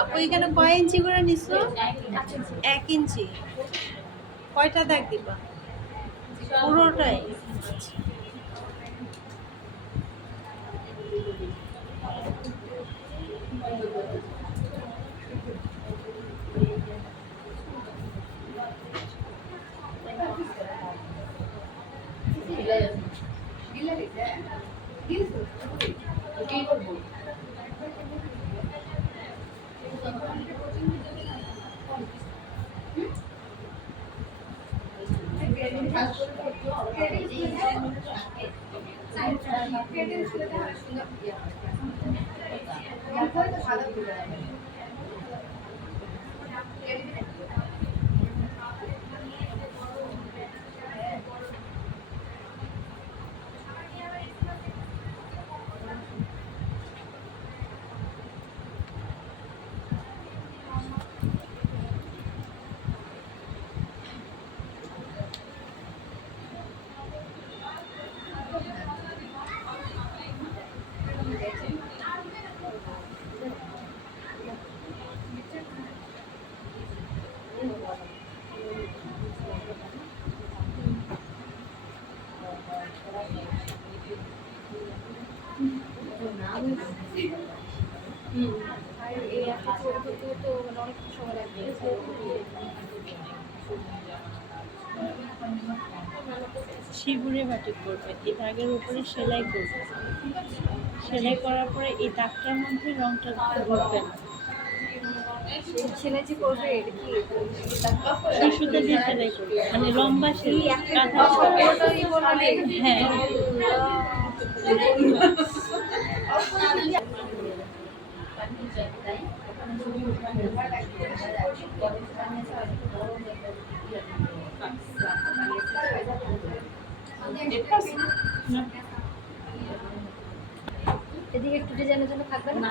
আপু এখানে কয় ইঞ্চি করে নিছো? এক ইঞ্চি। কয়টা দাগ দিবা? পুরোটাই? আচ্ছা ক্রেডিট সুবিধা হবে সুন্দর ভালো শিবুরে বাটিক করবে এই দাগের উপরে সেলাই করবে। সেলাই করার পরে এই দাগটার মধ্যে রংটা ঘুরবে না। ছেলে যে করবে এটা কি? শিশুতে দিয়ে সেলাই করবে। মানে লম্বা সেলাই বলবে। হ্যাঁ। এদিকে একটু ডিজাইনের জন্য থাকবে না?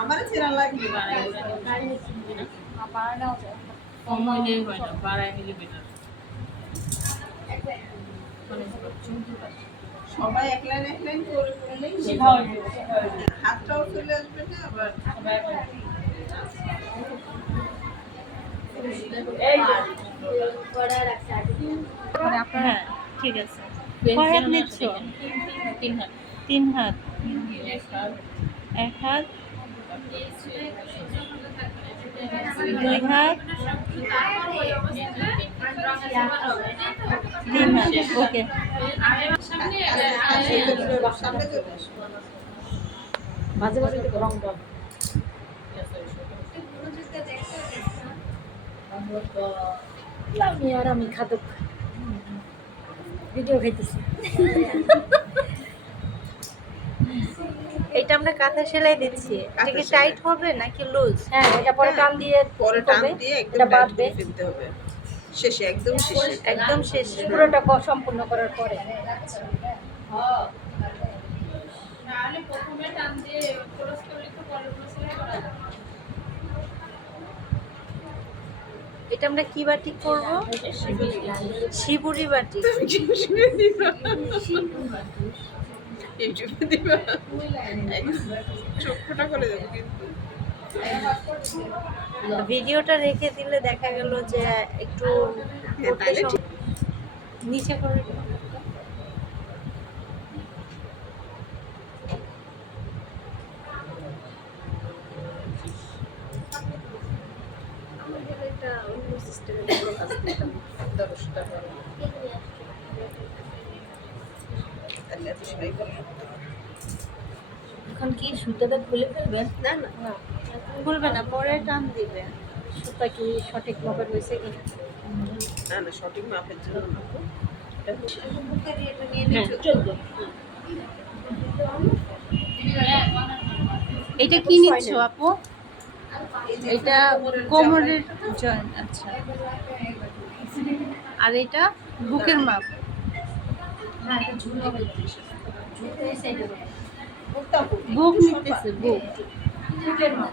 আমার চেনা লাগবে কম হইলে হয় না বাড়ায় নিলে বেটার সবাই এক লাইন এক লাইন হাতটাও চলে আসবে না আবার মানে হ্যাঁ ঠিক আছে কয় হাত নিচ্ছ তিন হাত তিন হাত এক হাত দুই হাত তিন হাত ওকে মাঝে মাঝে রং আমি আর আমি খাদক ভিডিও খাইতেছি এটা আমরা কাঁথা সেলাই দিচ্ছি। এটা কি টাইট হবে নাকি লুজ হ্যাঁ এটা পরে টান দিয়ে পরে টান দিয়ে একদম এটা বাঁধবে। ফেলতে হবে। শেষে একদম শেষে। একদম শেষে। পুরোটা সম্পূর্ণ করার পরে। এটা আমরা কি বাটি করব? শিবুরি বাটি। ইউটিউবে দিবা একদম করে দেবো কিন্তু ভিডিওটা রেখে দিলে দেখা গেল যে একটু হ্যাঁ, নিচে করে কাজ দিতাম দশ টাকা। এখন কি সুতাটা খুলে ফেলবেন? না না না। খুলবে না পরে টান দিবে। সুতা কি সঠিক মাপের হয়েছে কি? না না সঠিক মাপের জন্য না। হ্যাঁ এটা কি নিচ্ছ আপু? এটা কোমরের জয়েন্ট আচ্ছা। আর এটা বুকের মাপ। বুক নিতেছে বুক। মাপ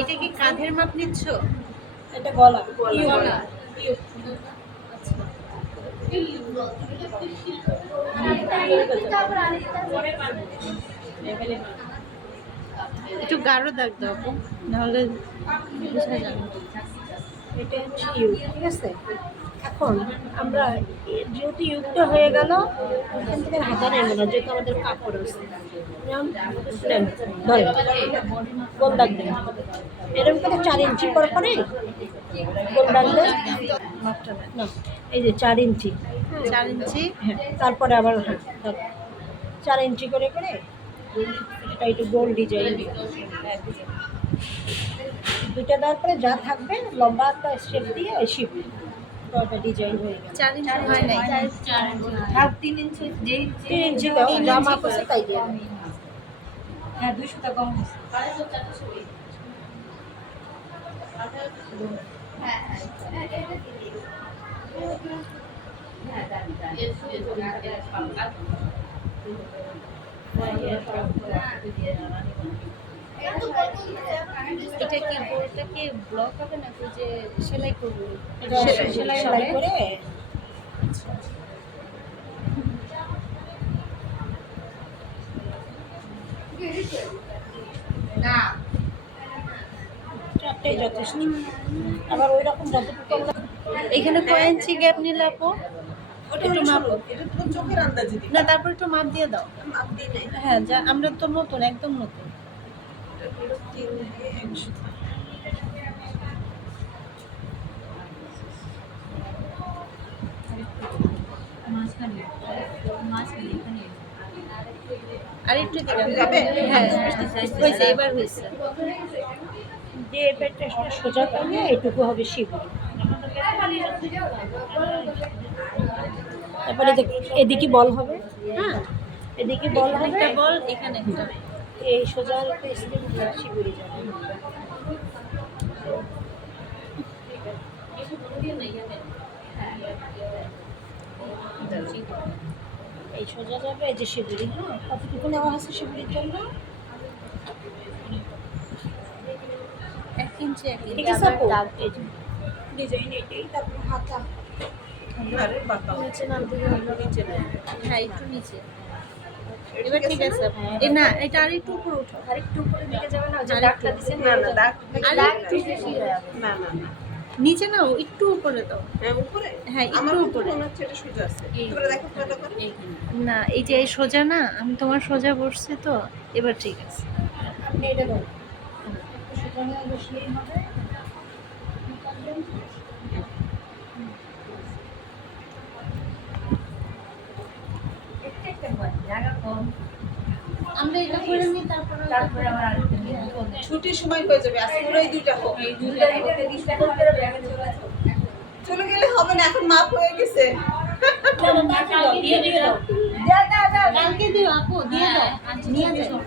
এটা কি কাঁধের মাপ নিচ্ছ এটা গলা গলা। একটু গাঢ় দাগ দাও নাহলে বোঝা যাবে। এটা হচ্ছে ইউ ঠিক আছে? এখন আমরা যেহেতু ইউকটা হয়ে গেল ওখান থেকে হাতা নেব না যেহেতু আমাদের কাপড় আছে। যেমন ধরেন গোল দাগ এরকম করে চার ইঞ্চি পর পরে গোল। না এই যে চার ইঞ্চি। চার ইঞ্চি। হ্যাঁ তারপরে আবার হ্যাঁ চার ইঞ্চি করে করে এটা একটু গোল ডিজাইন। দুইটা দেওয়ার পরে যা থাকবে লম্বা একটা শেপ দিয়ে শিপ একটা ডিজাইন হয়ে গেল। চার ইঞ্চি হয় নাই। হাফ তিন ইঞ্চি যেই তিন ইঞ্চি দাও যা মাপ আছে তাই দিয়ে দাও। হ্যাঁ দুই সুতা কম হয়েছে। এটা কি বোর্ডটা কি ব্লক হবে নাকি যে সেলাই করব? সেলাই- করে। চারটাই যথেষ্ট। আবার ওই রকম যতটুকু এখানে কয় ইঞ্চি গ্যাপ নিলে আপু? একটু হলো মাপ ষোলো। এটা তোমার চোখের আন্দাজে না তারপর একটু মাপ দিয়ে দাও। হ্যাঁ যা আমরা তো নতুন একদম নতুন এটা হলো তিন দিয়ে একশো আর একটু দিলাম। যাবে? হ্যাঁ। হয়েছে এবার হয়েছে। যে পেটটা সোজা করলে এটুকু হবে শিবলি তারপরে দেখ এদিকে বল হবে। হ্যাঁ। এদিকে বল হবে একটা বল এখানে এই সোজা একটা স্লিপ শিবলি যাবে। এই সোজা যাবে এই যে শিবলি হ্যাঁ? কতটুকু নেওয়া হয়েছে শিবলির জন্য? এক ইঞ্চি এক ইঞ্চি। ডিজাইন এটাই তারপর হাতা। নিচে নামতে হবে নিচে হ্যাঁ একটু নিচে। এবার ঠিক আছে। এ না এটা আর একটু উপরে উঠো। আরেকটু উপরে দিকে যাবে না যে দাগটা দিছেন না না দাগ আর দাগ একটু একটু বেশি না না না। নিচে নাও একটু উপরে দাও। হ্যাঁ উপরে? হ্যাঁ, একটু উপরে। মনে হচ্ছে এটা সোজা আছে। তোমরা দেখো ভালো করে। না এই যে এই সোজা না আমি তোমার সোজা বসছি তো এবার ঠিক আছে। আপনি এটা একটু সোজা হয়ে বসলেই হবে। আমরা এটা করে নিই তারপরে তারপরে আমার আরেকটা ছুটির সময় হয়ে যাবে আজকে ওই দুইটা হোক। চলে গেলে হবে না এখন মাপ হয়ে গেছে। দিয়ে দিও। কালকে দিও আপু দিয়ে দাও। নিয়ে যাও।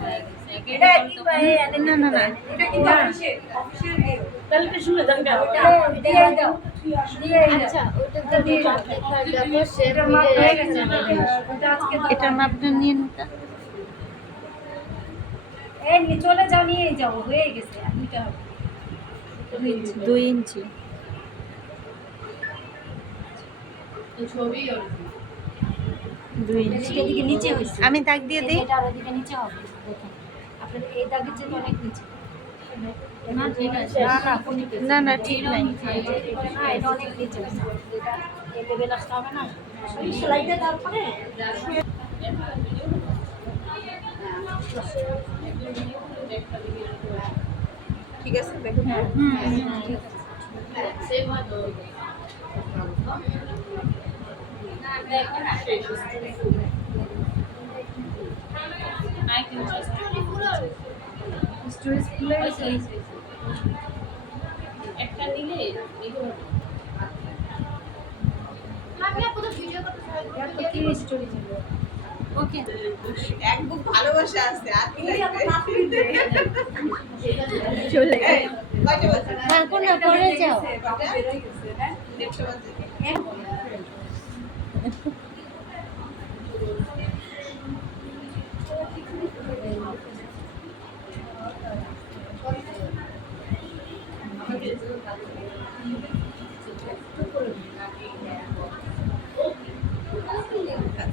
না না না। তাহলে তো শুনে যান কেন? আচ্ছা ওটা তো দেখো সে এটার মাপটা নিয়ে নিতা চলে যাও নিয়ে যাও হয়ে গেছে দুই ইঞ্চি। দুই নিচে আমি দাগ দিয়ে দিই। এটা আর ওদিকে নিচে হবে আপনার এই দাগের চেয়ে অনেক নিচে। না ঠিক আছে। না না কোনি না না ঠিক নাই। না। এটা অনেক নিচে হয়েছে এটা আছে? দেখো একটা নিলে এক বুক ভালোবাসা আছে আর কি চলে বাজে? না পরে যাও। কয়টা?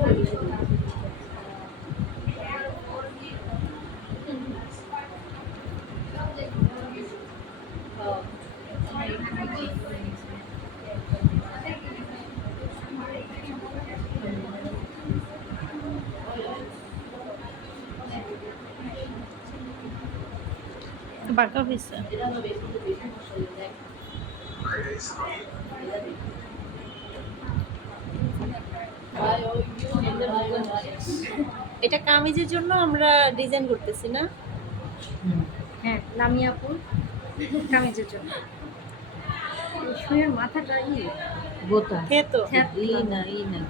দেড়শো বাজে। বাঁকা হয়েছে এটা কামিজের জন্য আমরা ডিজাইন করতেছি না? হ্যাঁ লামিয়াপুর কামিজের জন্য। শুয়ের মাথাটা ই গোটা হ্যাঁ তো ই না ই না।